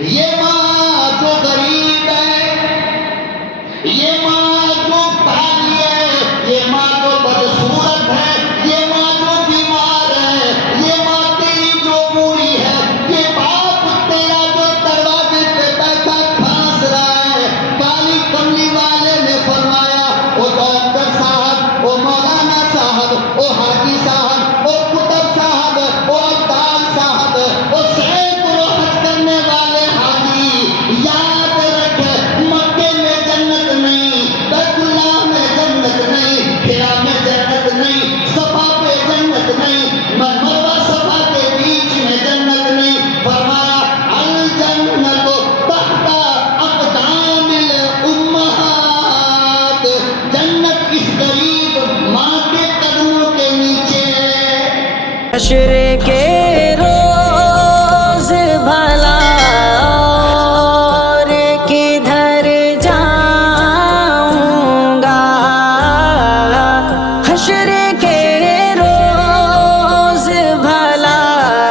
یہ ماں جو غریب ہے، یہ ماں جو کالی ہے، یہ ماں جو بدصورت ہے، یہ ماں جو بیمار ہے، یہ ماں تیری جو بوڑھی ہے، یہ باپ تیرا جو دروازے پہ بیٹھا کھانس رہا ہے۔ کالی کملی والے نے فرمایا، او ڈاکٹر صاحب، او مولانا صاحب، او حاجی صاحب، او کتب صاحب، او عبدال صاحب، او سینکڑوں حج کرنے والے حاجی، یاد رکھ، مکے میں جنت نہیں، بیت اللہ میں جنت نہیں، ہرا میں جنت نہیں، صفا پہ جنت نہیں، مروہ صفا کے بیچ میں جنت نہیں۔ فرمایا الجنت تحت اقدام الامہات، جنت اس غریب ماں کے قدموں کے نیچے ہے۔ حشر کے روز بھلا اور کدھر جاؤں گا، حشر کے روز بھلا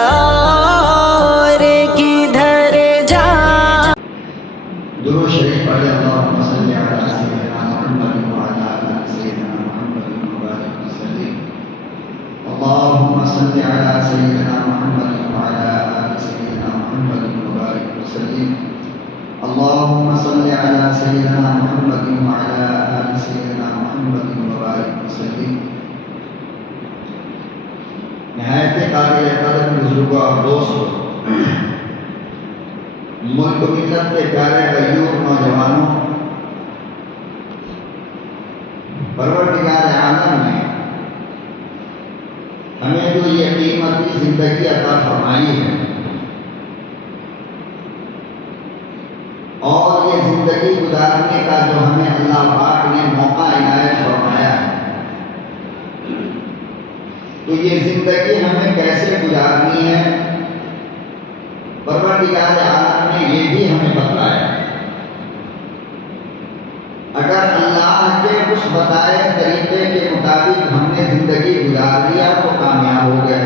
اور کدھر جاؤں۔ درود شریف پڑھے، اللہم صلی علی سیدنا محمد وعلی آل سیدنا محمد وبارک وسلم۔ اللہم صلی علی سیدنا محمد وعلی آل سیدنا محمد وبارک وسلم۔ اللہم صلی علی سیدنا محمد وعلی آل سیدنا محمد وبارک وسلم۔ نہایت قابل قدر بزرگوں اور دوستوں، ملک و ملت کے پیارے غیور نوجوانوں، پروردگار عالم نے ہمیں جو یہ قیمتی زندگی عطا فرمائی ہے اور یہ زندگی گزارنے کا جو ہمیں اللہ پاک نے موقع عنایت فرمایا ہے، تو یہ زندگی ہمیں کیسے گزارنی ہے، پروردگار عالم نے یہ بھی ہمیں بتایا۔ اگر اللہ کے اس بتائے طریقے کے مطابق ہم نے زندگی گزار لیا تو کامیاب ہو گئے،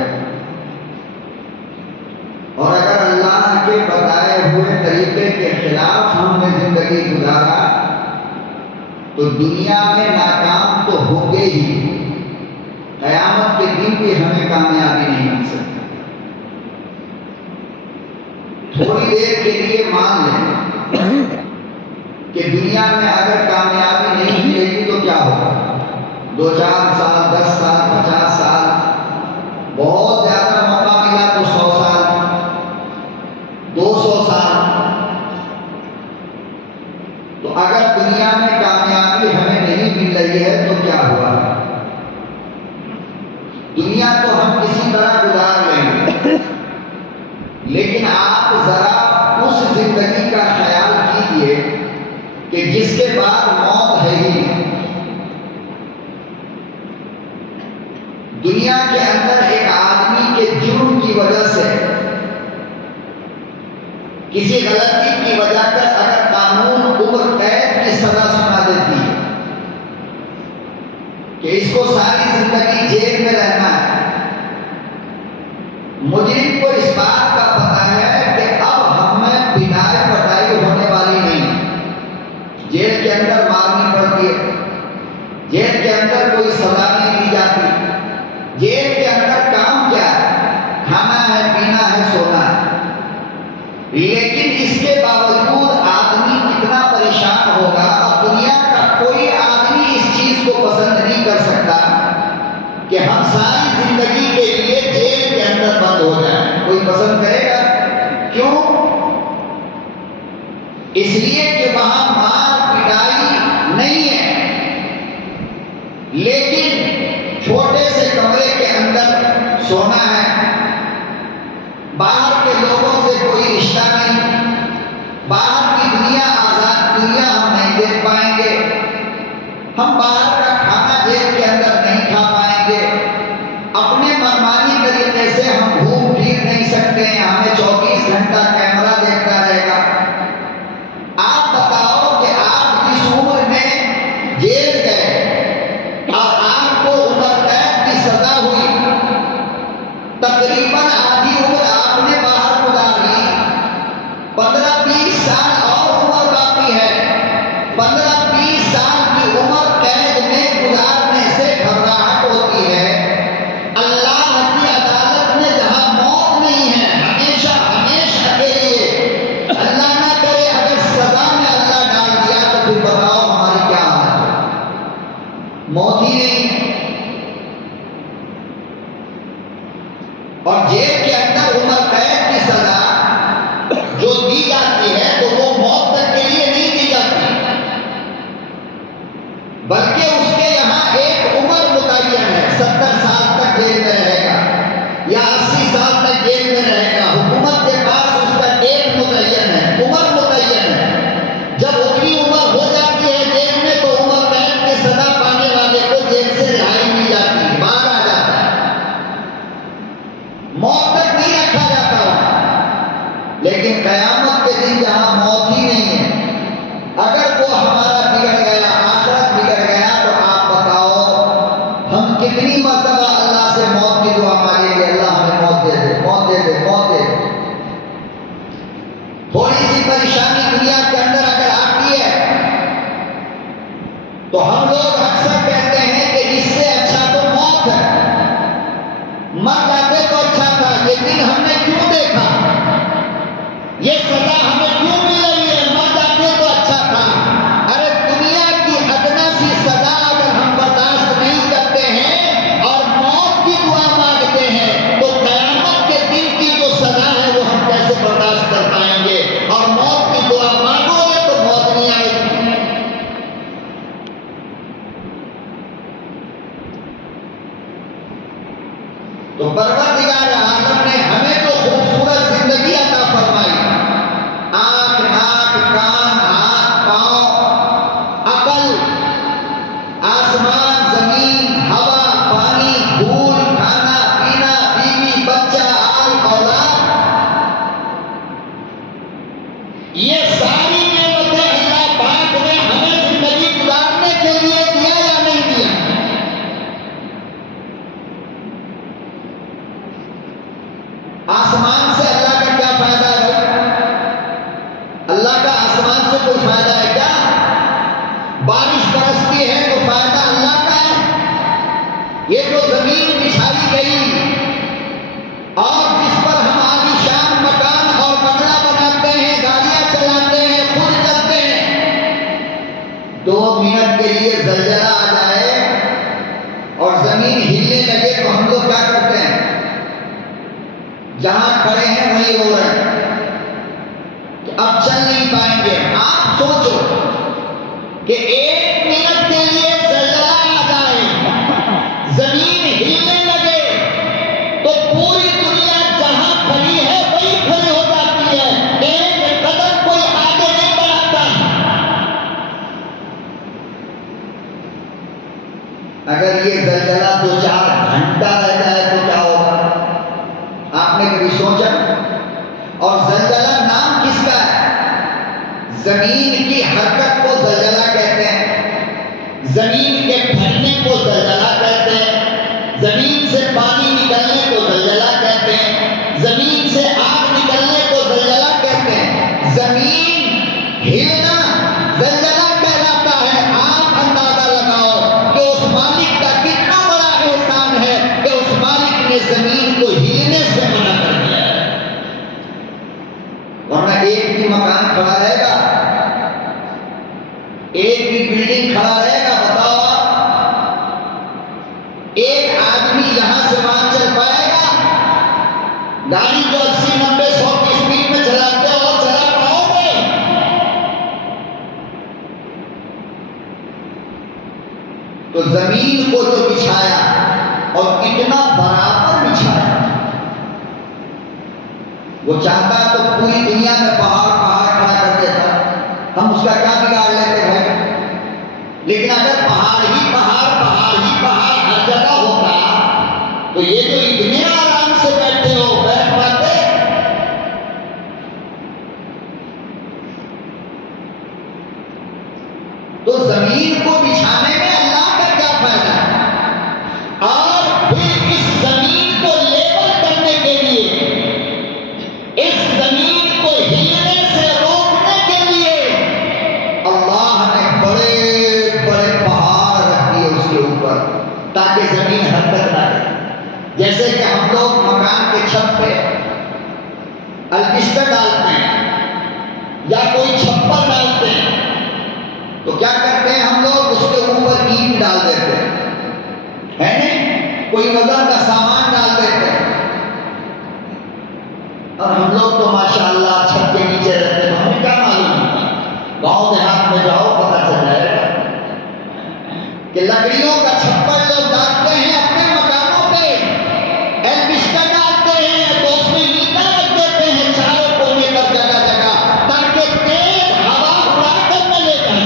اور اگر اللہ کے بتائے ہوئے طریقے کے خلاف ہم نے زندگی گزارا تو دنیا میں ناکام تو ہوں گے ہی، قیامت کے دن بھی ہمیں کامیابی نہیں مل سکتی۔ تھوڑی دیر کے لیے مان لیں کہ دنیا میں اگر کامیابی نہیں ملے گی تو کیا ہوگا؟ 2-4 سال، 10 سال، 50 سال، بہت زیادہ موقع ملا تو 100 سال، 200 سال۔ تو اگر دنیا میں کامیابی ہمیں نہیں مل رہی ہے تو کیا ہوا؟ دنیا تو ہم کسی طرح گزار لیں گے، لیکن آپ ذرا اس زندگی کا خیال کیجئے کہ جس کے بعد موت ہے ہی نہیں۔ دنیا کے اندر ایک آدمی کے جرم کی وجہ سے، کسی غلطی کی وجہ کر اگر قانون عمر قید کی سزا سنا دیتی ہے کہ اس کو ساری زندگی جیل میں رہنا ہے، مجرم کو اس بات کا پتہ ہے کہ اب ہمیں بینائی پٹائی ہونے والی نہیں، جیل کے اندر مارنی پڑتی ہے، جیل کے اندر کوئی سزا نہیں دی جاتی، جیل کے اندر کام کیا ہے؟ کھانا ہے، پینا ہے، سونا ہے۔ لیکن اس کے باوجود آدمی کتنا پریشان ہوگا، اور دنیا کا کوئی آدمی اس چیز کو پسند نہیں کر سکتا کہ ہم ساری زندگی کے لیے جیل کے اندر بند ہو جائیں۔ کوئی پسند کرے گا؟ کیوں؟ اس لیے کہ وہاں مار پٹائی نہیں ہے، لیکن چھوٹے سے کمرے کے اندر سونا ہے، باہر کے لوگوں سے کوئی رشتہ نہیں، باہر کی دنیا آزاد دنیا ہم نہیں دیکھ پائیں گے، ہم باہر کا کھانا جیل کے اندر نہیں کھا پائیں گے، اپنے منمانی طریقے سے ہم گھوم پھر نہیں سکتے ہیں، ہمیں 24 گھنٹہ کیمرہ دیکھتا رہے گا۔ آپ بتاؤ کہ آپ کس عمر میں جیل گئے اور آپ کو عمر قید کی سزا ہوئی، تقریباً آدھی عمر آپ نے باہر گزار لی، 15-20 سال اور عمر باقی ہے. 15-20 سال کی عمر قید میں گزارنے سے گھبراہٹ ہوتی ہے. اللہ کی عدالت میں جہاں موت نہیں ہے، ہمیشہ ہمیشہ کے لیے، اللہ نہ کرے اگر سزا میں اللہ ڈال دیا تو پھر بتاؤ ہماری کیا حالت ہے؟ موت ہی نہیں ہے. اور جیل کے اندر عمر قید کی سزا جو دی جاتی ہے تو وہ موت تک کے لیے نہیں دی جاتی، بلکہ اس کے یہاں ایک عمر متعین ہے. 70 سال تک جیل میں رہے گا یا 80 سال تک جیل میں رہے گا. حکومت کے پاس اس کا ایک متعین ہے، عمر متعین ہے. جب اتنی عمر ہو جاتی ہے جیل میں تو عمر قید کی سزا پانے والے کو جیل سے رہائی مل جاتی ہے، باہر آ جاتا ہے. موت تک نہیں رکھا جاتا ہو. لیکن قیامت کے دن جہاں موت ہی نہیں ہے، اگر وہ ہمارا بگڑ گیا، آخرت بگڑ گیا، تو آپ بتاؤ ہم کتنی مرتبہ اللہ سے موت کی دعا مانگیں گے؟ اللہ ہمیں موت دے دے، موت دے دے، موت دے دے. تھوڑی سی پریشانی دنیا کے اندر اگر آتی ہے تو ہم لوگ اکثر کہتے ہیں کہ اس سے اچھا تو موت ہے، مر جاتے تو اچھا تھا. یہ دن ہم نے کیوں دیکھا؟ یہ سزا ہمیں کیوں مل رہی ہے؟ مر جاتے تو اچھا تھا. ارے دنیا کی ادنا سی سزا اگر ہم برداشت نہیں کرتے ہیں اور موت کی دعا مانگتے ہیں تو قیامت کے دن کی جو سزا ہے وہ ہم کیسے برداشت کر پائیں گے؟ اور موت کی دعا مانگو گے تو موت نہیں آئے گی. تو پروردگار عالم نے ہمیں تو خوبصورت زندگی عطا فرمائی، آنکھ، ناک، کان، ہاتھ، پاؤں، عقل، آسمان، زمین، ہوا، پانی، پھول، کھانا پینا، بیوی، بچہ، آل اولاد. یہ ساری نعمتیں اللہ پاک نے ہمیں زندگی گزارنے کے لیے دیا یا نہیں دیا؟ آسمان سے اللہ کا کیا فائدہ ہے بھائی؟ اللہ کا آسمان سے کوئی فائدہ ہے کیا؟ بارش برستی ہے تو فائدہ اللہ کا ہے. یہ جو زمین بچھائی گئی اور جس پر ہم عالیشان مکان اور بنگلہ بناتے ہیں، گاڑیاں چلاتے ہیں، خود چلتے ہیں، 2 منٹ کے لیے زلزلہ آ جائے اور زمین ہلنے لگے تو ہم لوگ کیا کرتے ہیں؟ جہاں کھڑے ہیں وہیں رو رہے ہیں کہ اب چل نہیں پائیں گے. آپ سوچو کہ 1 منٹ کے لیے زلزلہ آ جائے، زمین ہلنے لگے تو پوری دنیا جہاں کھڑی ہے وہی کھڑی ہو جاتی ہے، ایک قدم کوئی آگے نہیں بڑھاتا. اگر یہ زلزلہ 2-4 گھنٹہ رہ جائے تو کیا ہوگا؟ آپ نے کبھی سوچا؟ اور زلزلہ نام کس کا ہے؟ زمین کی حرکت کو زلزلہ کہتے ہیں، زمین کے پھٹنے کو زلزلہ کہتے ہیں، زمین سے پانی نکلنے کو زلزلہ کہتے ہیں، زمین سے آگ نکلنے کو زلزلہ کہتے ہیں. زمین ہلنا زلزلہ کہلاتا ہے. آپ اندازہ لگاؤ کہ اس مالک کا کتنا بڑا احسان ہے کہ اس مالک نے زمین کو ہلنے سے منع کر دیا ہے. ورنہ ایک بھی مکان کھڑا رہے گا، ایک بھی بلڈنگ کھڑا رہے گا؟ بتاؤ آپ، ایک آدمی یہاں سے وہاں چل پائے گا؟ گاڑی جو 80, 90, 100 کی اسپیڈ میں چلاتے ہو چلا پاؤ گے؟ تو زمین کو جو بچھایا اور کتنا برابر بچھایا، وہ چاہتا تو پوری دنیا میں پہاڑ کھڑا کر دیتا، ہم اس کا کیا بگاڑ لیتے ہیں؟ لیکن اگر پہاڑ ہی پہاڑ ہر جگہ ہوتا تو یہ جو اتنے آرام سے بیٹھے ہو بیٹھ پاتے؟ تو زمین کو بچھانے میں اللہ کا کیا فائدہ ہے؟ اور پھر اس زمین کو لیبل کرنے کے لیے، اس زمین کو ہلنے جیسے کہ ہم لوگ مکان کے چھت پہ البستر ڈالتے ہیں یا کوئی چھپر ڈالتے ہیں تو کیا کرتے ہیں ہم لوگ اس کے اوپر اینٹ ڈال دیتے ہیں، ہے نہیں؟ کوئی وزن کا سامان ڈال دیتے ہیں۔ اور ہم لوگ تو ماشاءاللہ چھت کے نیچے رہتے ہیں، تو ہمیں کیا معلوم؟ گاؤں دیہات میں جاؤ پتہ چل جائے گا کہ لکڑیوں کا چھپر لوگ ڈالتے ہیں اپنے مکانوں پہ، البستر ڈالتے ہیں تو اس میں اینٹیں رکھ دیتے ہیں چاروں کونے پر جگہ جگہ، تاکہ تیز ہوا اڑا کر نہ لے جائیں۔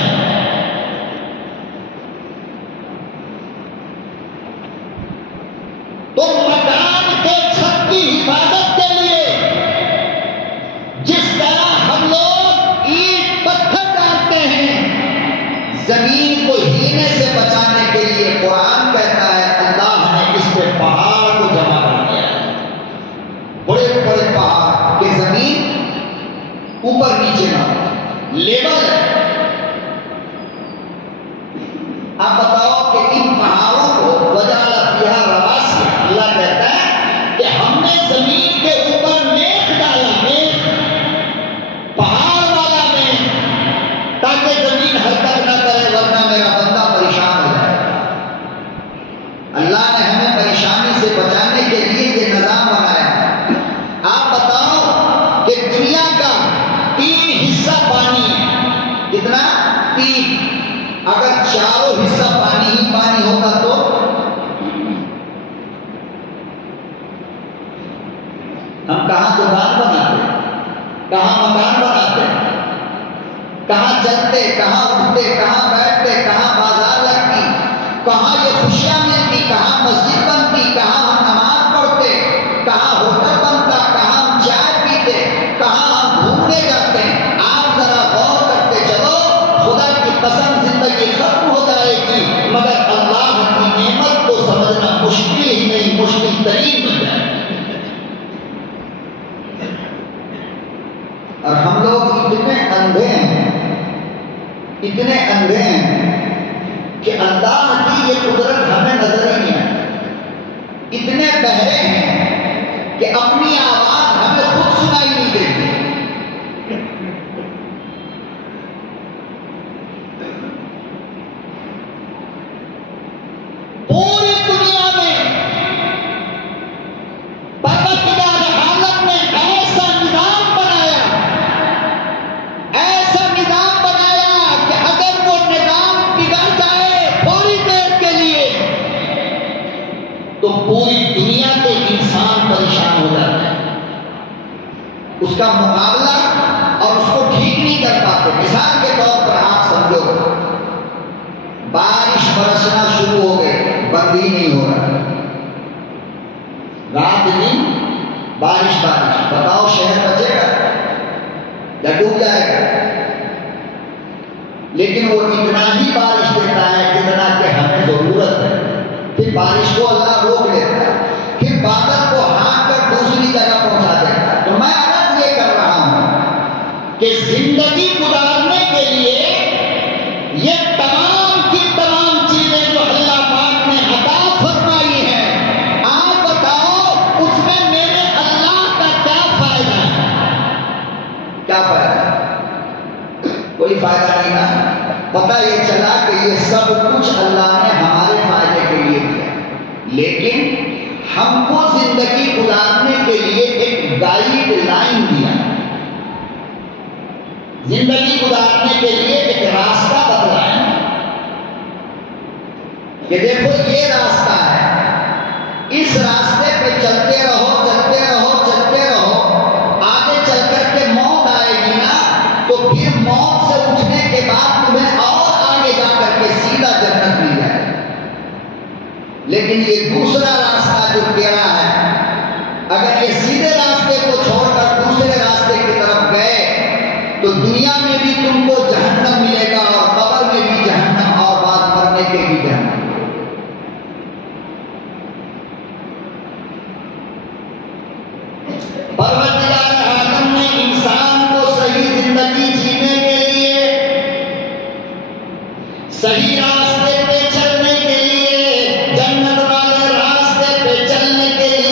تو مکان کے چھت کی حفاظت کے لیے جس طرح ہم لوگ اینٹ پتھر ڈالتے ہیں، زمین کو ہلنے سے بچانے کے لیے قرآن کہتا ہے اللہ نے اس پہ پہاڑ کو جمع کر دیا ہے، بڑے بڑے پہاڑ کہ زمین اوپر نیچے نہ ہو، لیول ہے۔ آپ بتاؤ کہ ان پہاڑوں کو وجعل فیہا رواسیا، اللہ کہتا ہے کہ ہم نے زمین کے اوپر میخ ڈالا، میخ، پہاڑ والا میخ، تاکہ زمین حرکت نہ کرے ورنہ میرا بندہ پریشان ہو جائے گا۔ اللہ نے ہمیں پریشانی سے بچانے کے لیے یہ نظام بنایا ہے۔ آپ بتاؤ کہ دنیا کا 3 حصہ پانی ہے، کتنا؟ 3۔ اگر چاروں حصہ پانی ہی پانی ہوتا تو ہم کہاں دکان بناتے، کہاں مکان بناتے، کہاں چلتے، کہاں اٹھتے، کہاں بیٹھتے، کہاں بازار لگتی، کہاں یہ خوشیاں ملتی، کہاں مسجد بنتی، کہاں ہم نماز پڑھتے، کہاں ہوٹل بنتا، کہاں ہم چائے پیتے، کہاں ہم گھومنے جاتے ہیں۔ آپ ذرا غور کرتے چلو، خدا کی قسم زندگی ختم ہو جائے گی مگر اللہ کی نعمت کو سمجھنا مشکل ہی نہیں، مشکل ترین بن جائے گا۔ اور ہم لوگ اتنے اندھے ہیں، اتنے اندھے ہیں کہ اللہ کی یہ قدرت ہمیں نظر ہی نہیں آتی، اتنے بہرے ہیں کہ اپنی آواز ہمیں خود سنائی نہیں دیتی۔ پوری دنیا میں پروردگار عالم نے ایسا نظام بنایا، ایسا نظام بنایا کہ اگر وہ نظام بگڑ جائے تھوڑی دیر کے لیے تو پوری دنیا کے انسان پریشان ہو جاتے ہیں، اس کا مقابلہ اور اس کو ٹھیک نہیں کر پاتے۔ مثال کے طور پر آپ سمجھو بارش برسنا شروع ہو گئی، بند ہی نہیں ہو رہا، رات دن بارش بارش، بتاؤ شہر بچے گا یا ڈوب جائے گا؟ لیکن وہ اتنا ہی بارش دیتا ہے جتنا کہ ہمیں ضرورت ہے، پھر بارش کو اللہ روک لیتا ہے، پھر بادل کو ہانک کر دوسری جگہ پہنچا دیتا ہے۔ تو میں عرض یہ کر رہا ہوں کہ زندگی گزارنے کے لیے یہ تمام کی تمام چیزیں جو اللہ پاک نے عطا فرمائی ہیں، آپ بتاؤ اس میں میرے اللہ کا کیا فائدہ ہے؟ کیا فائدہ ہے؟ کوئی فائدہ نہیں نا۔ پتہ یہ چلا کہ یہ سب کچھ اللہ نے ہمارے فائدے کے لیے کیا، لیکن ہم کو زندگی گزارنے کے لیے ایک گائیڈ لائن دیا، زندگی گزارنے کے لیے ایک راستہ بتلایا کہ دیکھو یہ راستہ ہے، اس راستے پہ چلتے رہو، چلتے رہو، چلتے رہو، آگے چل کر کے موت آئے گی نا تو پھر موت سے اٹھنے کے بعد تمہیں اور آگے جا کر کے سیدھا جنت مل جائے۔ لیکن یہ دوسرا راستہ جو ٹیڑھا ہے، اگر یہ سیدھے راستے کو چھوڑ کر دوسرے راستے کی طرف گئے تو دنیا میں بھی تم کو جہنم ملے گا اور قبر میں بھی جہنم، اور بعد مرنے کے بھی جہنم۔ پروردگار عالم نے انسان کو صحیح زندگی جینے کے لیے، صحیح راستے پہ چلنے کے لیے، جنت والے راستے پہ چلنے کے لیے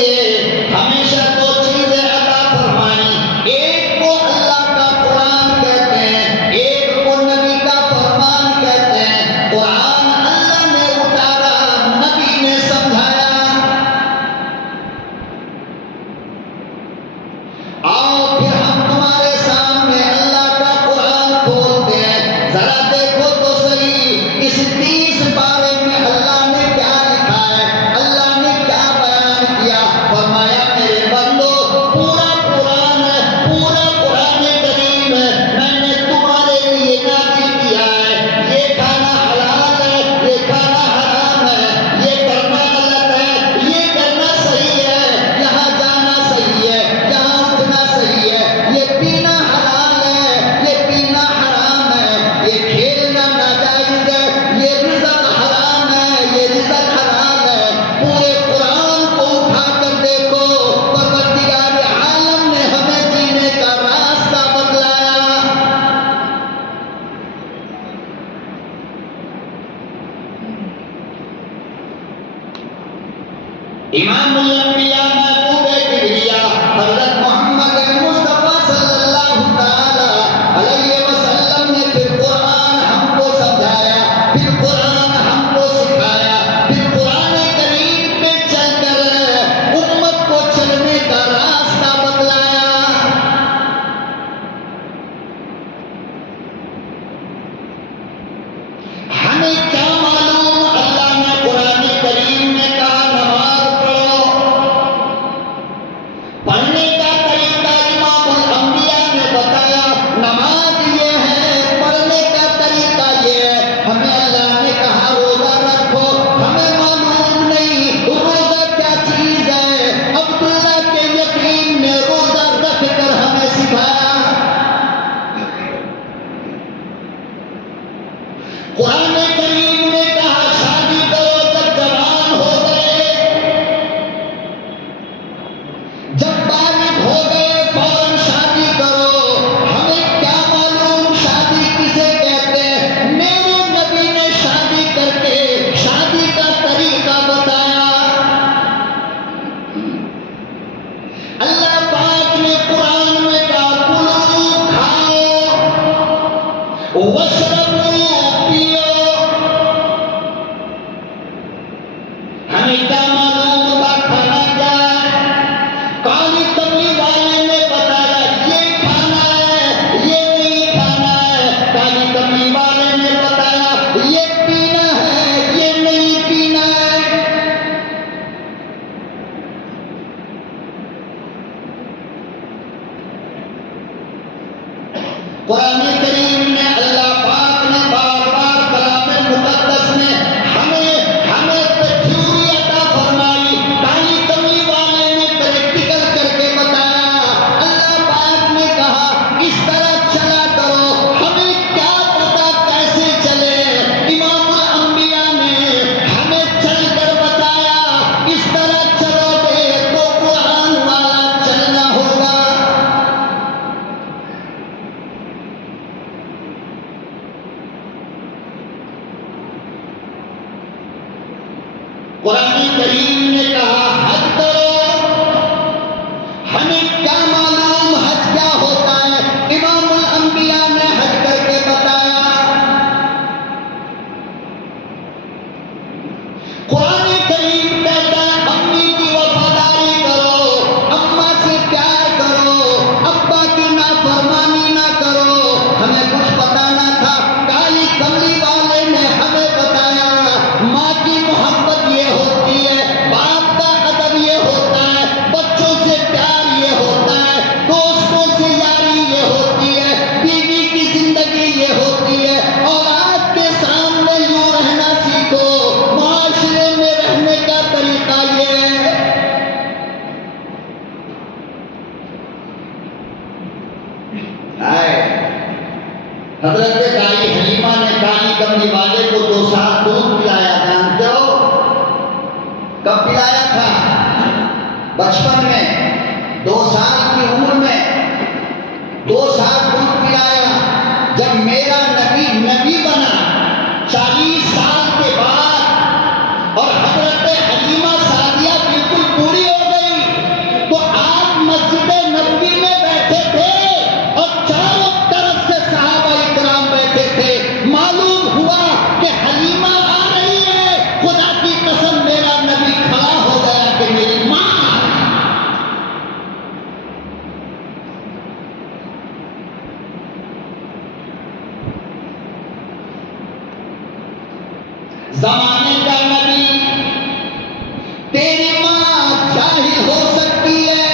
وشربوا پیو. ہمیں کیا معلوم تھا کھانا کیا ہے؟ کالی کملی والے نے بتایا یہ کھانا ہے یہ نہیں کھانا ہے. کالی کملی والے نے بتایا یہ پینا ہے یہ نہیں پینا ہے. قرآن کریم میں اللہ پاک نے بار بار کلام مقدس میں ہمیں تھیوری عطا فرمائی. کالی کملی والے نے پریکٹیکل کر کے بتایا. اللہ پاک نے کہا اس طرح چلا کرو. ہمیں کیا پتا کیسے چلے. امام الانبیاء نے ہمیں چل کر بتایا اس طرح چلو گے تو قرآن والا چلنا ہوگا. قرآن کریم نے کہا حج کرو. ہمیں کیا معلوم حج کیا ہوتا ہے. امام الانبیاء نے حج کر کے بتایا. قرآن کریم کہتا ہے امی کی وفاداری کرو اماں سے پیار کرو ابا کی نافرمانی نہ کرو. ہمیں کچھ پتا نہ تھا. کالی کملی والے نے ہمیں بتایا ماں کی محبت یہ ہوتی ہے باپ کا ادب یہ ہوتا ہے بچوں سے پیار یہ ہوتا ہے دوستوں سے یاری یہ ہوتی ہے بیوی کی زندگی یہ ہوتی ہے. اولاد کے سامنے یوں رہنا سیکھو. معاشرے میں رہنے کا طریقہ یہ ہے. حضرت دائی حلیمہ نے کالی کملی والے کو 2 سال دودھ پلایا. جانتے ہو کب پلایا تھا؟ بچپن میں 2 سال کی عمر میں 2 سال دودھ پلایا. جب میرا نبی بنا 40 سال کے بعد اور حضرت حلیمہ سعدیہ بالکل پوری ہو گئی تو آپ مسجد نبوی میں بیٹھے تھے اور چاروں طرف سے صحابہ اکرام بیٹھے تھے. معلوم ہوا کہ حلیمہ آ رہی ہے. خدا کی قسم میرا نبی کھڑا ہو گیا کہ میری ماں. زمانے کا نبی تیری ماں جاہل ہو سکتی ہے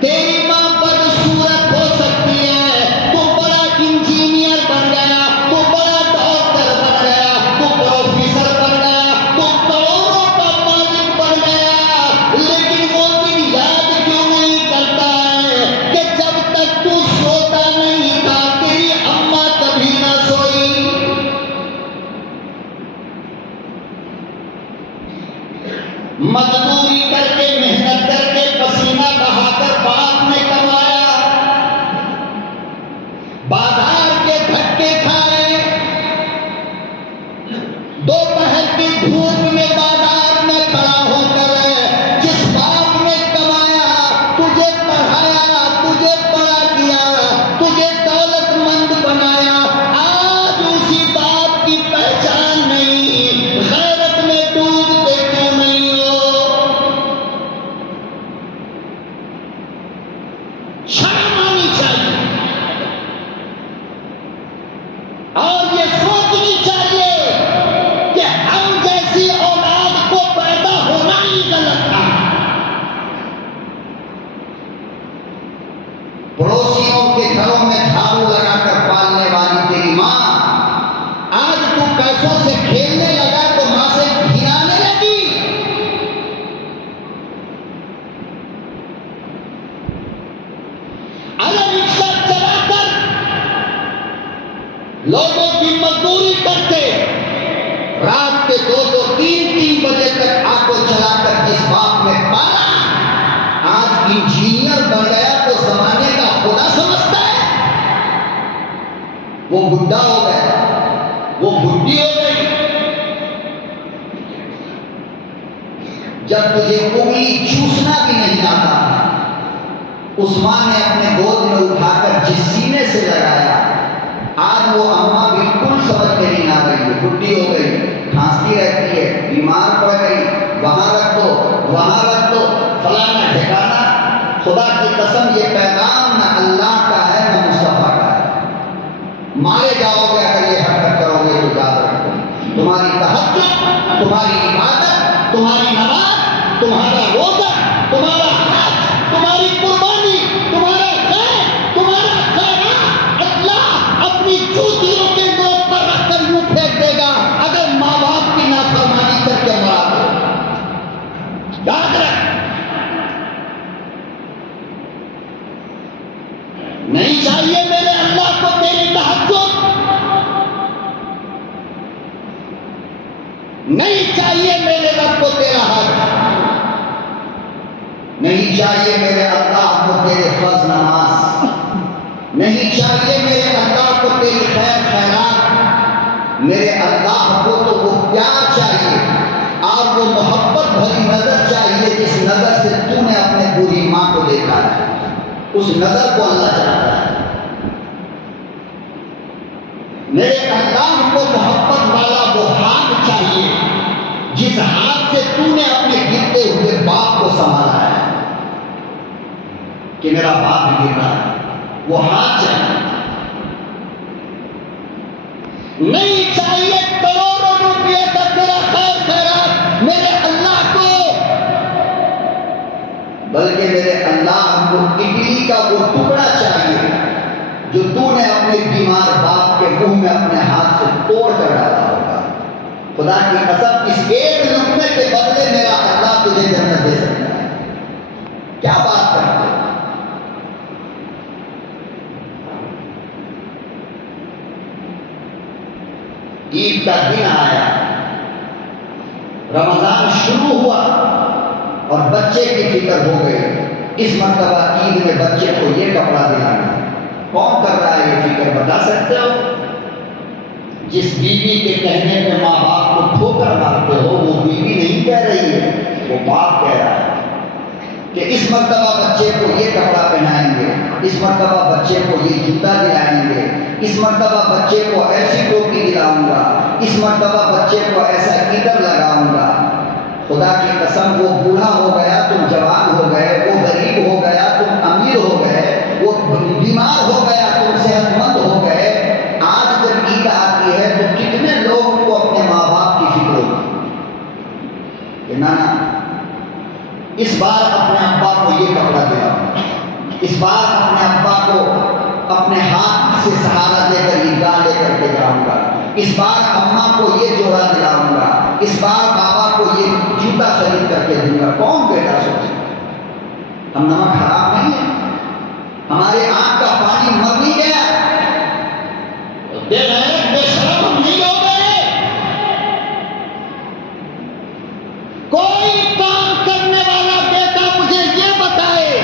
تیری ماں بدصورت ہو سکتی ہے. تو بڑا انجینئر بن گیا تو بڑا ڈاکٹر بن گیا تو پروفیسر بن گیا تو کروڑوں کا مالک بن گیا. لیکن وہ دن یاد کیوں نہیں کرتا ہے کہ جب تک تو سوتا نہیں تھا تیری اماں کبھی نہ سوئی. مزدوری کر کے محنت کر کے پسینہ بہا کر باپ نے کمایا. بازار کے دھکے کھائے. دوپہر کی دھوپ میں بازار میں کھڑا ہو کر جس باپ نے کمایا تجھے پڑھایا تجھے بڑا کیا تجھے دولت مند بنایا آج اسی باپ کی پہچان نہیں. غیرت میں ڈوبتے کیوں نہیں ہو؟ شرم آنی چاہیے اور یہ سوچنی چاہیے کہ ہم جیسی اولاد کو پیدا ہونا ہی غلط تھا. پڑوسیوں کے گھروں میں جھاڑو لگا کر پالنے والی تیری ماں آج تو پیسوں سے کھیلنے لگا تو ماں سے گھرانے لگی. اگر رکشہ چلا کر لوگوں کی مزدوری کرتے رات کے 2-3 بجے تک آپ کو چلا کر جس باپ نے پالا آج انجینئر بن گیا تو زمانے کا خدا سمجھتا ہے. وہ بڈھا ہو گیا وہ بڈھی ہو گئی. جب تجھے انگلی چوسنا بھی نہیں آتا عثمان نے اپنے گود میں اٹھا کر جس سینے سے لگایا، آج وہ اماں بالکل سمجھ میں نہیں آ رہی ہے، بڈھی ہو گئی، کھانستی رہتی ہے، بیمار پڑ گئی، وہاں رکھ دو، وہاں رکھ دو، فلانا ٹھکانا۔ خدا کی قسم یہ پیغام نہ اللہ کا ہے نہ مصطفیٰ کا ہے۔ مارے جاؤ گے اگر یہ حرکت کرو گے تو یاد رکھو، تمہاری تہجد، تمہاری عبادت، تمہاری نماز، تمہارا روزہ، تمہارا حج، تمہاری قربانی، تمہارا خیر، تمہارا خیرات اللہ اپنی جوتیوں کے نوک پر رکھ کر یوں پھینک دے گا اگر ماں باپ کی نافرمانی کر کے مرا دو۔ یاد رکھ، نہیں چاہیے میرے اللہ کو تیری تہجد، نہیں چاہیے میرے رب کو تیرا حج، نہیں چاہیے میرے اللہ کو تیرے فرض نماز، نہیں چاہیے میرے اللہ کو تیری خیر خیرات۔ میرے اللہ کو تو وہ پیار چاہیے اور وہ محبت بھری نظر چاہیے جس نظر سے تو نے اپنے بوڑھی ماں کو دیکھا ہے، اس نظر کو اللہ چاہتا ہے۔ میرے اللہ کو محبت والا وہ ہاتھ چاہیے جس ہاتھ سے تو نے اپنے گرتے ہوئے باپ کو سنبھالا ہے کہ میرا باپ گر رہا ہے، وہ ہاتھ چاہیے۔ نہیں چاہیے کروڑوں روپئے کا تیرا خیر خیرات میرے اللہ کو، بلکہ میرے اللہ کو اڈلی کا وہ ٹکڑا چاہیے جو تو نے اپنے بیمار باپ کے منہ میں اپنے ہاتھ سے توڑ کر ڈالا ہوگا۔ خدا کی قسم اس ایک لقمے کے بدلے میرا اللہ تجھے جنت دے سکتا ہے۔ کیا بات کرتے ہیں؟ عید کا دن آیا، رمضان شروع ہوا اور بچے کی فکر ہو گئی، اس مرتبہ عید میں بچے کو یہ کپڑا دلانا۔ کون کر رہا ہے یہ فکر بتا سکتے ہو؟ جس بیوی کے کہنے پہ ماں باپ کو ٹھوکر مارتے ہو وہ بیوی نہیں کہہ رہی ہے، وہ باپ کہہ رہا ہے کہ اس مرتبہ بچے کو یہ کپڑا پہنائیں گے، اس مرتبہ بچے کو یہ جوتا دلائیں گے، اس مرتبہ بچے کو ایسی ٹوپی دلاؤں گا، اس مرتبہ بچے کو ایسا عطر لگاؤں گا۔ خدا کی قسم وہ بوڑھا ہو گیا تم جوان ہو گئے، وہ غریب ہو گیا تم امیر ہو گئے، وہ بیمار ہو گیا تم صحت مند ہو گئے۔ آج جب عید آتی ہے تو کتنے لوگوں کو اپنے ماں باپ کی فکر ہوتی کہ نانا اس بار اپنے ابا کو یہ کپڑا دلاؤں، اس بار اپنے ابا کو اپنے ہاتھ سے سہارا دے کر عیدگاہ لے کر کے جاؤں گا، اس بار اماں کو یہ جوڑا دلاؤں گا، اس بار بابا کو یہ جوتا خرید کر کے دوں گا۔ کون بیٹا سوچے؟ ہم نمک حرام نہیں ہے، ہمارے آنکھ کا پانی مر نہیں گیا، دل ہے بے شرم ہم نہیں ہو گئے۔ کوئی کام کرنے والا بیٹا مجھے یہ بتائے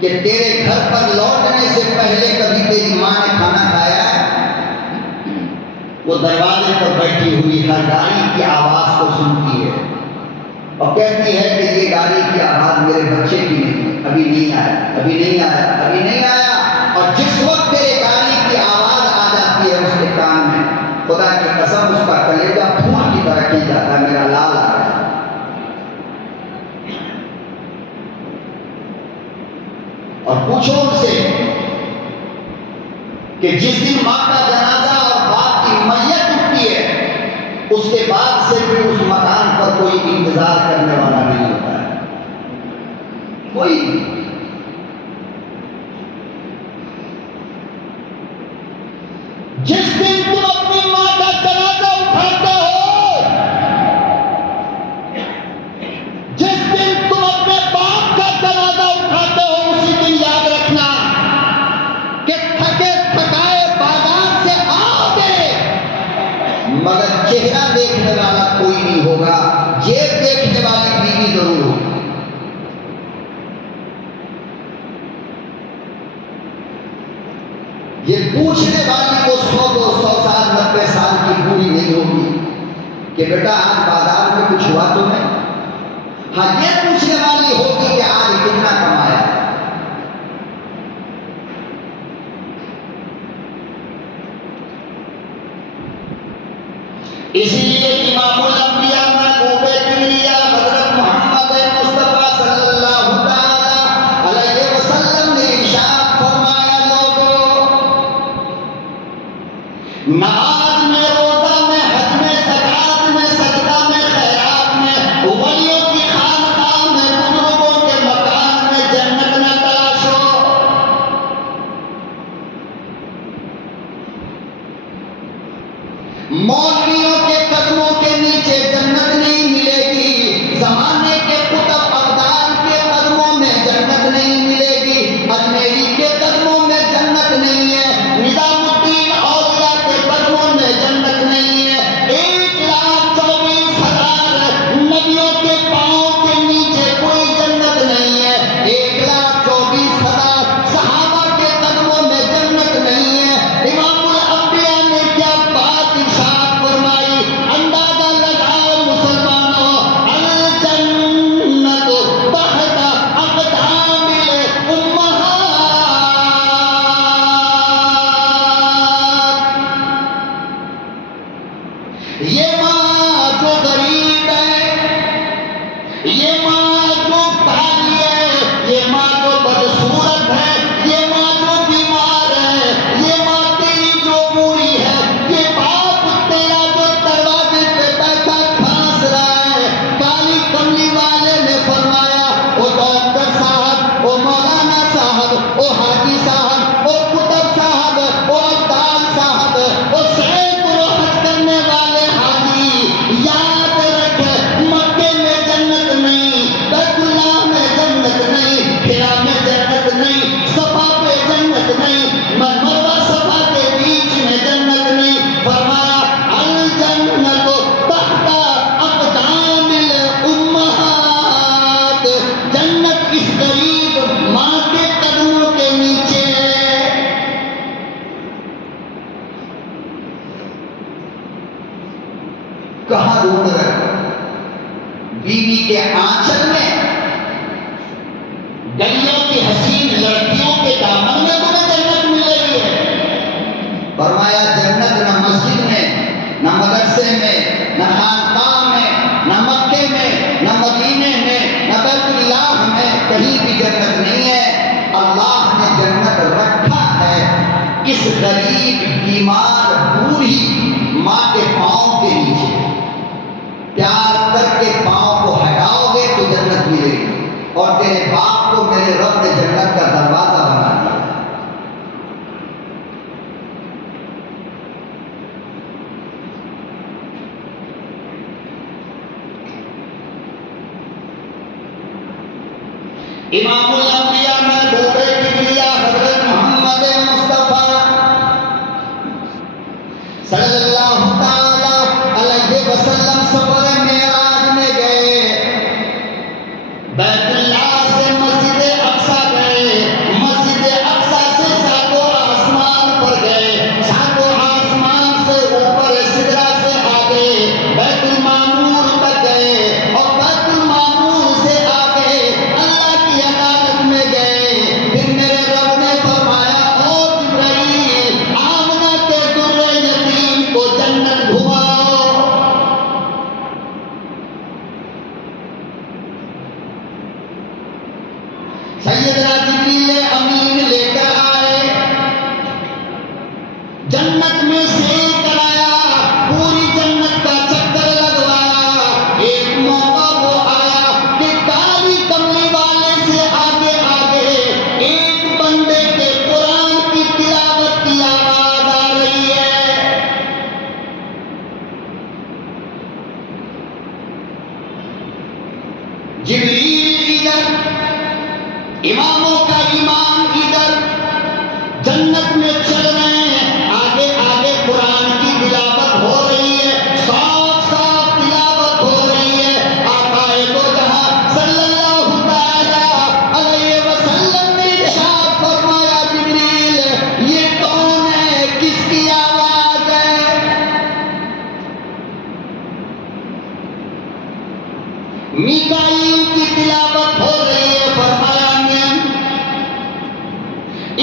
کہ تیرے گھر پر لوٹنے سے پہلے کبھی تیری ماں نے کھانا کھایا ہے؟ وہ دروازے پر بیٹھی ہوئی ہر گاڑی کی آواز کو سنتی ہے اور کہتی ہے کہ یہ گاڑی کی آواز میرے بچے کی نہیں، ابھی نہیں آیا، ابھی نہیں آیا، ابھی نہیں آیا۔ اور جس وقت تیرے گاڑی کی آواز آ جاتی ہے اس کے کان میں، خدا کی قسم اس کا کلیجہ پھول کی طرح کھل جاتا ہے، میرا لال آ گیا۔ اور پوچھو ان سے کہ جس دن ماں کا جنازہ اور باپ کی میت اٹھتی ہے اس کے بعد سے بھی اس مکان پر کوئی انتظار کرنے والا نہیں ہوتا ہے، کوئی نہیں۔ جس دن تم اپنی ماں کا جنازہ اٹھاتے ہو، جس دن تم اپنے باپ کا جنازہ اٹھاتے ہو، اسی دن یاد رکھنا کہ تھکے تھکائے بازار سے آؤ گے مگر چہرہ دیکھنے والا کوئی نہیں ہوگا، جیب دیکھنے والی بیوی ضرور ہوگی۔ یہ پوچھنے والی وہ 100-200 سال 90 سال کی بوڑھی نہیں ہوگی کہ بیٹا آج بازار میں کچھ ہوا تو نہیں۔ ہاں یہ پوچھنے والی ہوگی کہ آج کتنا گلیوں کی حسین لڑکیوں کے دامن میں تمہیں جنت مل رہی ہے۔ فرمایا جنت نہ مسجد میں، نہ مدرسے میں، نہ خانقاہ میں، نہ مکے میں، نہ مدینے میں، نہ بیت اللہ میں، کہیں بھی جنت نہیں ہے۔ اللہ نے جنت رکھا ہے اس غریب بیمار بوڑھی ماں کے پاؤں کے نیچے۔ پیار کر کے پاؤں کو ہٹاؤ گے تو جنت ملے گی، اور تیرے باپ کو میرے رب نے جنت کا دروازہ بنا دیا۔ امام الانبیاء محبوب کبریا حضرت محمد مصطفیٰ صلی اللہ تعالی علیہ وسلم سفر معراج میں گئے، بیت اللہ سے مسجد اقصی گئے، مسجد اقصی سے ساتوں آسمان پر گئے، ساتوں آسمان سے اوپر سدرہ سے آگے بیت المعمور تک گئے، اور بیت المعمور سے آگے اللہ کی عدالت میں گئے۔ پھر میرے رب نے فرمایا او جبرائیل، آمنہ کے در یتیم کو جنت گھماؤ۔ سیدنا جبریل امین لے کر آئے، جنت میں سیر کرایا، پوری جنت کا چکر لگوایا۔ ایک موقع وہ آیا کہ کالی کملی والے سے آگے آگے ایک بندے کے قرآن کی تلاوت کی آواز آ رہی ہے۔ جبریل ادھر، اماموں کا امام ادھر، جنت میں چل رہے ہیں، آگے آگے قرآن کی تلاوت ہو رہی ہے، صاف صاف تلاوت ہو رہی ہے۔ آقا دو جہاں صلی اللہ تعالی علیہ وسلم نے ارشاد فرمایا جبریل یہ کون ہے، کس کی آواز ہے؟ میکائیل کی تلاوت ہو رہی ہے، فرمایا نہیں۔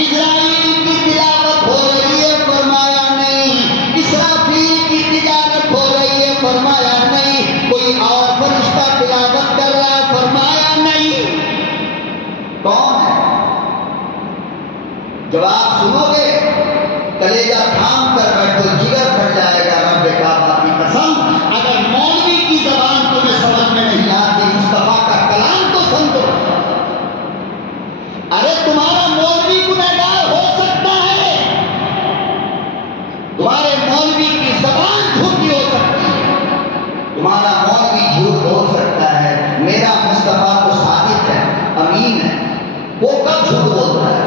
اسرائیل کی تلاوت ہو رہی ہے، فرمایا نہیں۔ اسرافیل کی تلاوت ہو رہی ہے، فرمایا نہیں۔ کوئی اور فرشتہ تلاوت کر رہا ہے، فرمایا نہیں۔ کون ہے؟ جواب سنو گے کلیجہ تھام کر بیٹھو، جگر پھٹ جائے گا رب کعبہ کی قسم۔ اگر مولوی کی زبان تمہیں سمجھ میں نہیں آتی، مصطفیٰ کا کلام تو سمجھو۔ ارے تمہارا مولوی گنہگار ہو سکتا ہے، تمہارے مولوی کی زبان جھوٹی ہو سکتی ہے، تمہارا مولوی جھوٹ بول سکتا ہے، میرا مصطفیٰ تو صادق ہے، امین ہے، وہ کب جھوٹ بولتا ہے؟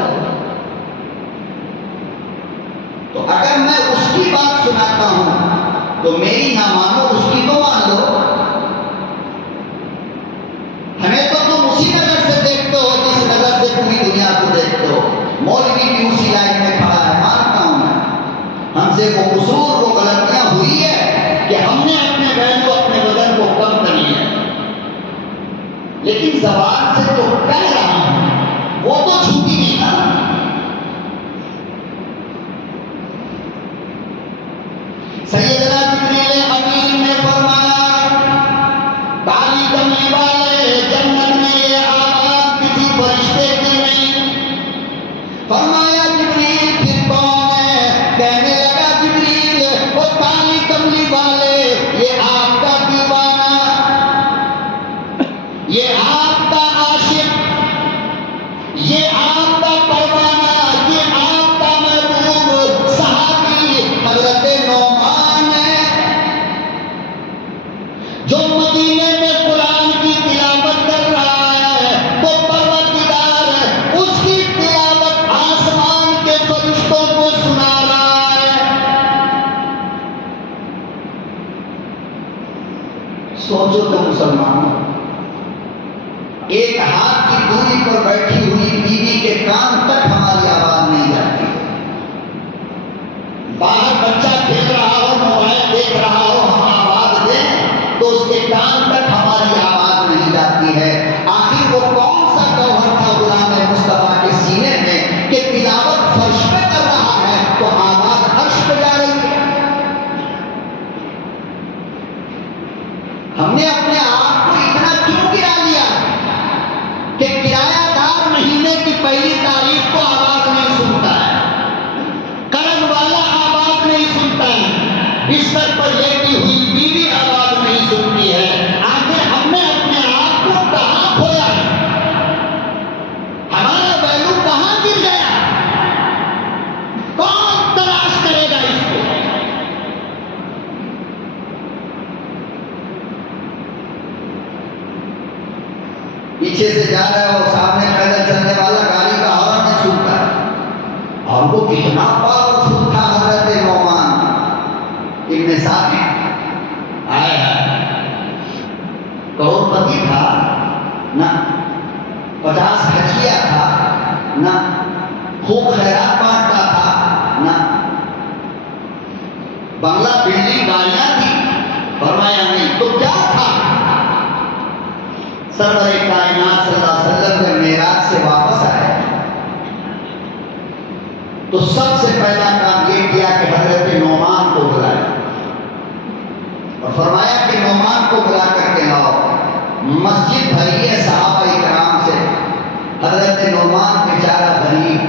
تو اگر میں اس کی بات سناتا ہوں تو میری نہ مانو، اس کی تو مان لو۔ ہمیں تو تم اسی نظر سے دیکھتے ہو جس نظر سے پوری دنیا کو دیکھتے ہو۔ مولوی بھی اسی لائن میں کھڑا ہے، مانتا ہوں میں، ہم سے وہ قصور وہ غلطیاں ہوئی ہے کہ ہم نے اپنے ویلو اپنے وزن کو کم کر لیا، لیکن زبان سے تو کہہ رہا ہوں، وہ تو جھوٹی نہیں نا۔ سیدنا جبریل امین پہلی تاریخ کو آواز نہیں سنتا ہے، کرن والا آواز نہیں سنتا ہے، بستر پر لیٹی ہوئی بیوی آواز نہیں سنتی ہے۔ آخر ہم نے اپنے آپ کو کہاں کھویا ہے؟ ہمارا ویلو کہاں گر گیا؟ کون تلاش کرے گا اس کو؟ پیچھے سے جا رہا ہے اور سامنے پیدل چلنے والا گاڑی کا ہارن نہیں سنتا ہے، اور وہ کتنا پاورفل تھا حضرت نعمان ابن ثابت، آیا کروڑ پتی تھا نہ، 50 حجیہ تھا نہ، خوب خیرات بانٹتا تھا نہ، بنگلہ بلڈنگ گاڑیاں تھی، فرمایا نہیں، تو کیا تھا؟ سرور کائنات صلی اللہ علیہ وسلم جب معراج سے واپس آئے تو سب سے پہلا کام یہ کیا کہ حضرت نعمان کو بلایا اور فرمایا کہ نعمان کو بلا کر کے لاؤ۔ مسجد بھری ہے صحابہ کرام سے، حضرت نعمان بیچارہ غریب،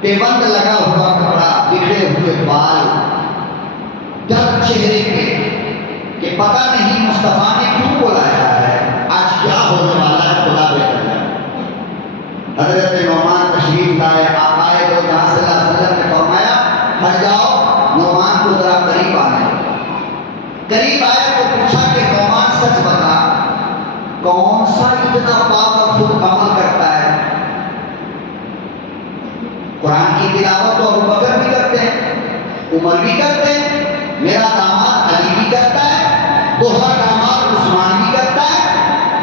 پیبند لگا ہوا کپڑا، بکھرے ہوئے بال، درد چہرے پہ کہ پتہ نہیں مصطفیٰ نے کیوں بلایا ہے، آج کیا ہونے والا ہے، خدا بہتر جانے۔ حضرت نعمان تشریف لائے، آپ آئے تو جہاں صلی اللہ علیہ وسلم نے فرمایا ہٹ جاؤ، نعمان کو ذرا قریب آنے۔ قریب آئے تو پوچھا کہ نعمان سچ بتا، کون سا اتنا پاورفل عمل کرتا ہے؟ قرآن کی تلاوت تو ابو بکر بھی کرتے ہیں، عمر بھی کرتے ہیں، میرا داماد علی بھی کرتا ہے، دوہرا داماد عثمان بھی کرتا ہے،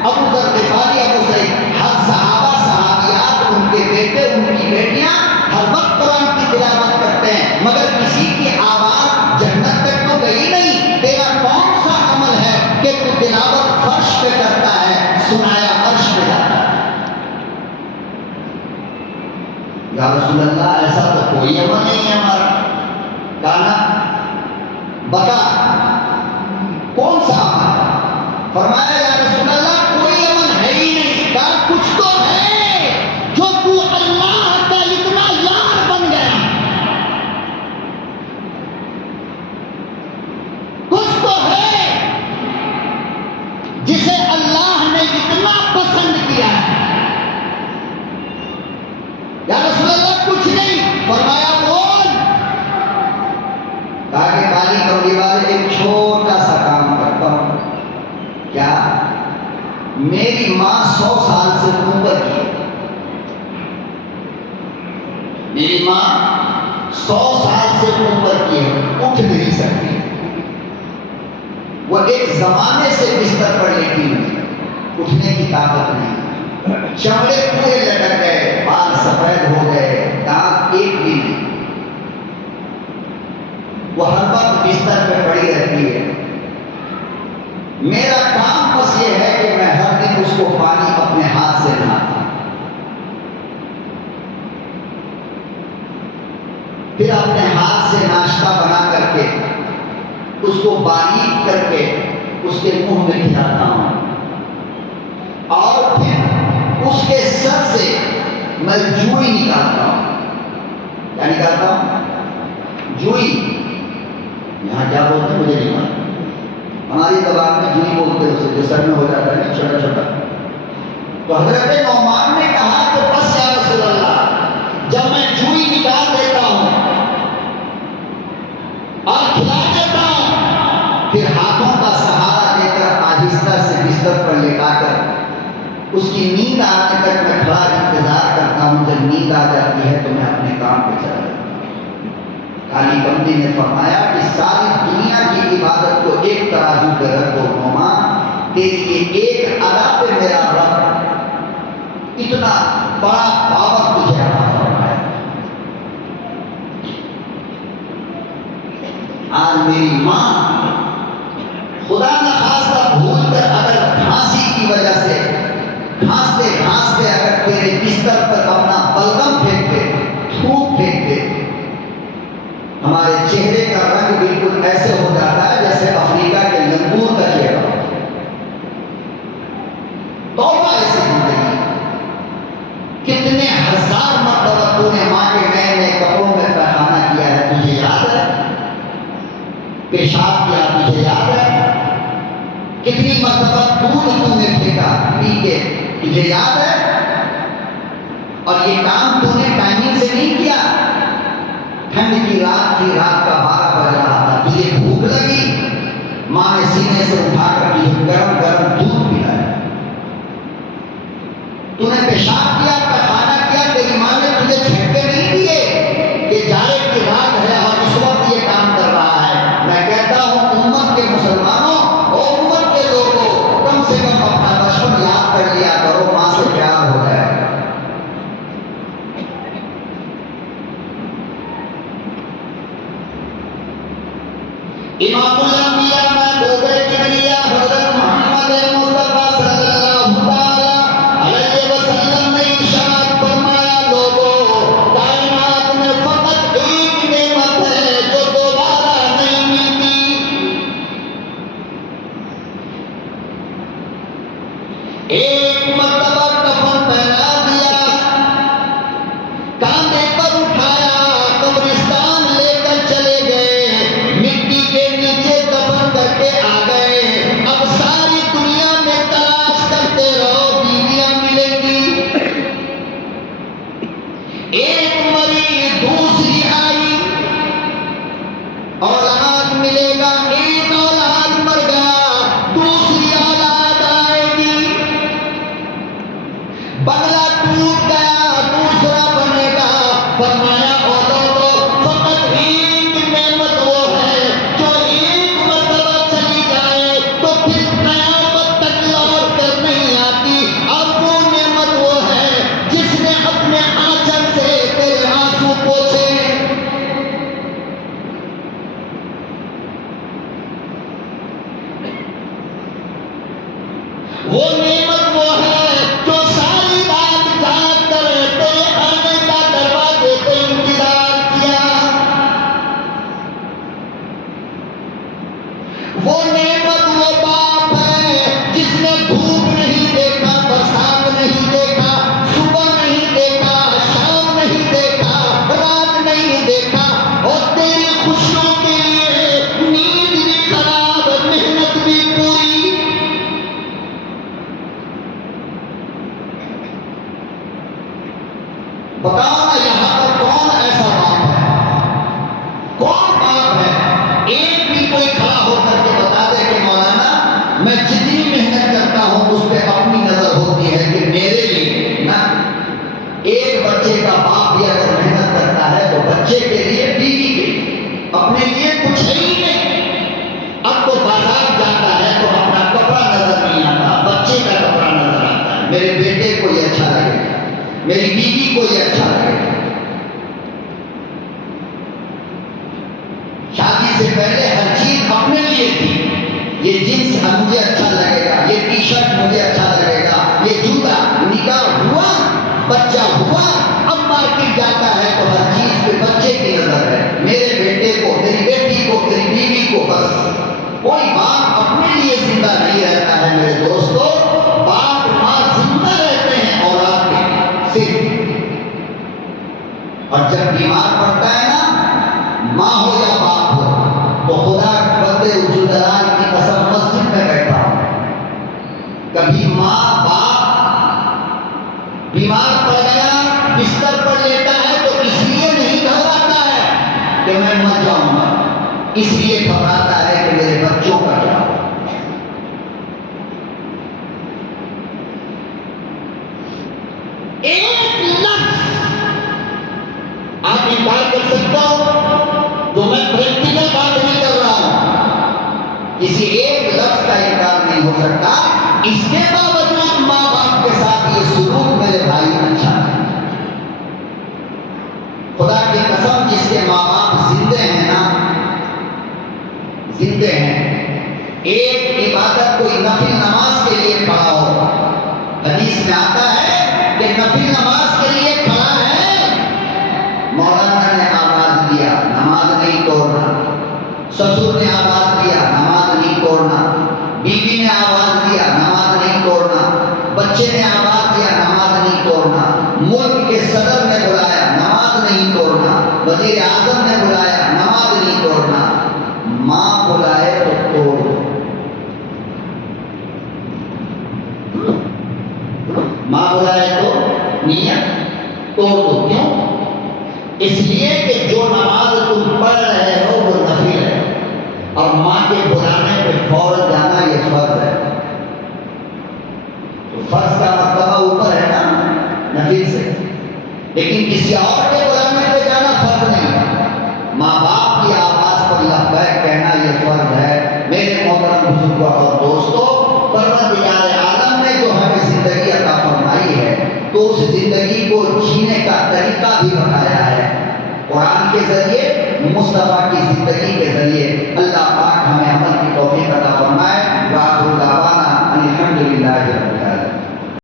ابو ذر غفاری، ابو سعید، ہر صحابہ صحابیات، ان کے بیٹے، ان کی بیٹیاں ہر وقت قرآن کی تلاوت کرتے ہیں، مگر کسی کی آواز جنت تک تو گئی نہیں۔ تیرا کون سا عمل ہے کہ تو تلاوت فرش پہ کرتا ہے، سنایا عرش پہ جاتا ہے؟ یا رسول اللہ ایسا تو کوئی عمل نہیں ہے ہمارا۔ کہا بتا کون سا عمل؟ فرمایا یا رسول اللہ کوئی عمل ہے ہی نہیں۔ کہا کچھ تو ہے جو تو اللہ کا اتنا یار بن گیا، کچھ تو ہے جسے اللہ نے اتنا پسند کیا ہے۔ یا رسول اللہ کچھ نہیں۔ فرمایا بول۔ کہا کہ کالی کملی والے ایک چھوٹا سا کام کرتا ہوں۔ کیا؟ میری ماں 100 سال سے اوپر کی ہے، میری ماں 100 سال سے اوپر کی ہے، اٹھ نہیں سکتی، وہ ایک زمانے سے بستر پر لیٹی ہوئی، اٹھنے کی طاقت نہیں، چمڑے پورے لٹک گئے، بال سفید ہو گئے، دانت ایک بھی نہیں، وہ ہر وقت بستر پہ پڑی رہتی ہے۔ میرا کام بس یہ ہے کہ میں ہر دن اس کو پانی اپنے ہاتھ سے نہاتا ہوں، پھر اپنے ہاتھ سے ناشتہ بنا کر کے اس کو باریک کر کے اس کے منہ میں کھلاتا ہوں، اور پھر اس کے سر سے میں جوئی نکالتا ہوں۔ کیا نکالتا ہوں؟ جوئی۔ یہاں کیا بولتے ہیں مجھے نہیں معلوم، ہماری زبان میں جوئی بولتے ہیں اسے جو سر میں ہو جاتا ہے چھوٹا چھوٹا۔ تو حضرت نعمان نے کہا کہ بس یا رسول اللہ، جب میں جوئی نکال دیتا ہوں اور کھلا دیتا ہوں، پھر ہاتھوں کا سہارا لے کر آہستہ سے بستر پر لٹا کر اس کی نیند آنے تک میں کھڑا انتظار کرتا ہوں۔ جب نیند آ جاتی ہے تو میں اپنے کام پہ چلا جاتا ہوں۔ کالی کملی نے فرمایا کہ ساری دنیا کی عبادت کو ایک ترازو پہ رکھو نعمان، تیری یہ ایک ادا پہ میرا رب اتنا بڑا پاور تجھے عطا فرمایا۔ آج میری ماں خدا نخواستہ بھول کر اگر کھانسی کی وجہ سے کھانستے کھانستے اگر تیرے بستر پر اپنا بلغم پھینک دے، تھوک پھینک دے، ہمارے چہرے کا رنگ بالکل ایسے ہو جاتا ہے جیسے افریقہ کے لنگور کا چہرہ ہو۔ توبہ ایسی زندگی، کتنے نے ماں کے نئے نئے کپڑوں میں پیخانہ کیا ہے، تجھے یاد ہے؟ پیشاب کیا تجھے یاد ہے؟ کتنی مرتبہ دودھ تو نے پھینکا پی کے، تجھے یاد ہے؟ اور یہ کام تو نے ٹائمنگ سے نہیں کیا. ٹھنڈ کی رات تھی، رات کا 12 بج رہا تھا، تجھے بھوک لگی، ماں نے سینے سے اٹھا کر تجھے گرم گرم دودھ پلایا. تو نے پیشاب کیا، پیخانہ کیا، تیری ماں نے تجھے جھٹکے نہیں دیے کہ جائے کی رات ہے اور اس وقت یہ کام کر رہا ہے. میں کہتا ہوں امت کے مسلمانوں اور امت کے لوگوں، کم سے کم اپنا بچپن یاد کر لیا کرو، ماں سے پیار ہو جائے. امام الانبیاء محبوب کبریا حضرت محمد مصطفیٰ صلی اللہ علیہ وسلم نے ارشاد فرمایا، لوگوں، کائنات میں فقط ایک نعمت ہے جو دوبارہ نہیں ملتی. ایک مرتبہ کفن پہنا دیا، کاندھے پر اٹھایا، قبرستان لے کر چلے گئے، مٹی کے نیچے دفن کر کے آ گئے. اب ساری دنیا میں تلاش کرتے رہو، بیویاں ملیں گی. ایک مری، دوسری آئی، اولاد ملے گا. ایک اولاد مر گیا، دوسری اولاد آئے گی. بنگلہ ٹوٹ گیا، دوسرا بنے گا. فرمایا فقط ایک نعمت وہ ہے جو ایک مرتبہ چلی جائے تو پھر قیامت تک لوٹ کر نہیں آتی، اور وہ نعمت وہ ہے جس نے اپنے آنچل سے تیرے آنسو پوچھے. وہ نعمت وہ ہے جو ساری رات جاگ کر تیرے آنے کا دروازے پہ انتظار کیا. وہ نعمت وہ باپ ہے جس نے دھوپ نہیں دیکھا، برسات نہیں دیکھا، صبح نہیں دیکھا، شام نہیں دیکھا، رات نہیں دیکھا، اور تیری خوشیوں کے لیے نیند بھی خراب، محنت بھی پوری. بتاؤ نا یہاں پر کون ایسا باپ ہے؟ کون باپ ہے؟ ایک بھی کوئی کھڑا ہو کر کے بتا دے کہ مولانا میں جتنی محنت کرتا ہوں اس پہ اپنی نظر ہوتی ہے کہ میرے لیے نا. ایک بچے کا باپ بھی اگر محنت کرتا ہے تو بچے کے لیے، بیوی کے لیے، اپنے لیے کچھ ہے ہی نہیں. اب تو بازار جاتا ہے تو اپنا کپڑا نظر نہیں آتا، بچے کا کپڑا نظر آتا ہے. میرے بیٹے کو یہ اچھا لگے گا، میری بیوی کو یہ اچھا لگے گا. شادی سے پہلے ہر چیز اپنے لیے تھی. یہ جنس مجھے اچھا لگے گا، یہ ٹی شرٹ مجھے اچھا لگے گا، یہ جوتا. نکاح ہوا، بچہ ہوا، اب مارکیٹ جاتا ہے تو ہر چیز پہ بچے کی نظر ہے. میرے بیٹے کو، میری بیٹی کو، میری بیوی کو. بس کوئی باپ اپنے لیے زندہ نہیں رہتا ہے میرے دوستو. باپ ماں زندہ رہتے ہیں اولاد کے صرف. اور جب بیمار پڑتا ہے نا، ماں ہو یا باپ ہو، تو خدا بندے جلال کی قسم مسجد میں بیٹھا ہوں، کبھی ماں باپ بیمار پڑ گیا، بستر پر لیتا ہے تو اس لیے نہیں گھبراتا ہے کہ میں مر جاؤں گا، اس لیے گھبراتا ہے کہ میرے بچوں کا کیا ہو. ایک لفظ آپ انکار کر سکتا ہو تو میں پریکٹیکل بات نہیں کر رہا ہوں، کسی ایک لفظ کا انکار نہیں ہو سکتا. اس کے باوجود ماں باپ کے ساتھ یہ سلوک میرے بھائی اچھا ہے. خدا کی قسم جس کے ماں باپ زندے ہیں نا، زندے ہیں، ایک عبادت کوئی نفل نماز کے لیے کھڑا ہو، حدیث میں آتا ہے کہ نفل نماز کے لیے کھڑا ہے، مولانا نے آواز دیا نماز نہیں توڑنا، سسر نے آواز دیا نماز نہیں توڑنا، بیوی نے آواز دیا نماز نہیں توڑنا، بچے نے آواز دیا نماز نہیں توڑنا، ملک کے صدر نے بلایا نماز وزیر اعظم نے بلایا نماز نہیں توڑنا، ماں بلائے تو توڑ دو، ماں بلائے تو نیت توڑ دو۔ کیوں؟ اس لیے کہ جو نماز تم پڑھ رہے ہو وہ نفل ہے، اور ماں کے بلانے پہ فوراً جانا یہ فرض ہے۔ تو فرض کا مرتبہ اوپر ہے نا نفل سے، لیکن کسی اور کے بلانے پہ جانا فرض نہیں ہے۔ ماں باپ کی آواز پر لبیک کہنا یہ فرض ہے۔ میرے محترم بزرگوں اور دوستوں، پروردگار عالم نے جو ہمیں زندگی عطا فرمائی ہے تو اس زندگی کو جینے کا طریقہ بھی بتایا ہے۔ قرآن کے ذریعے، مصطفیٰ کی زندگی کے ذریعے اللہ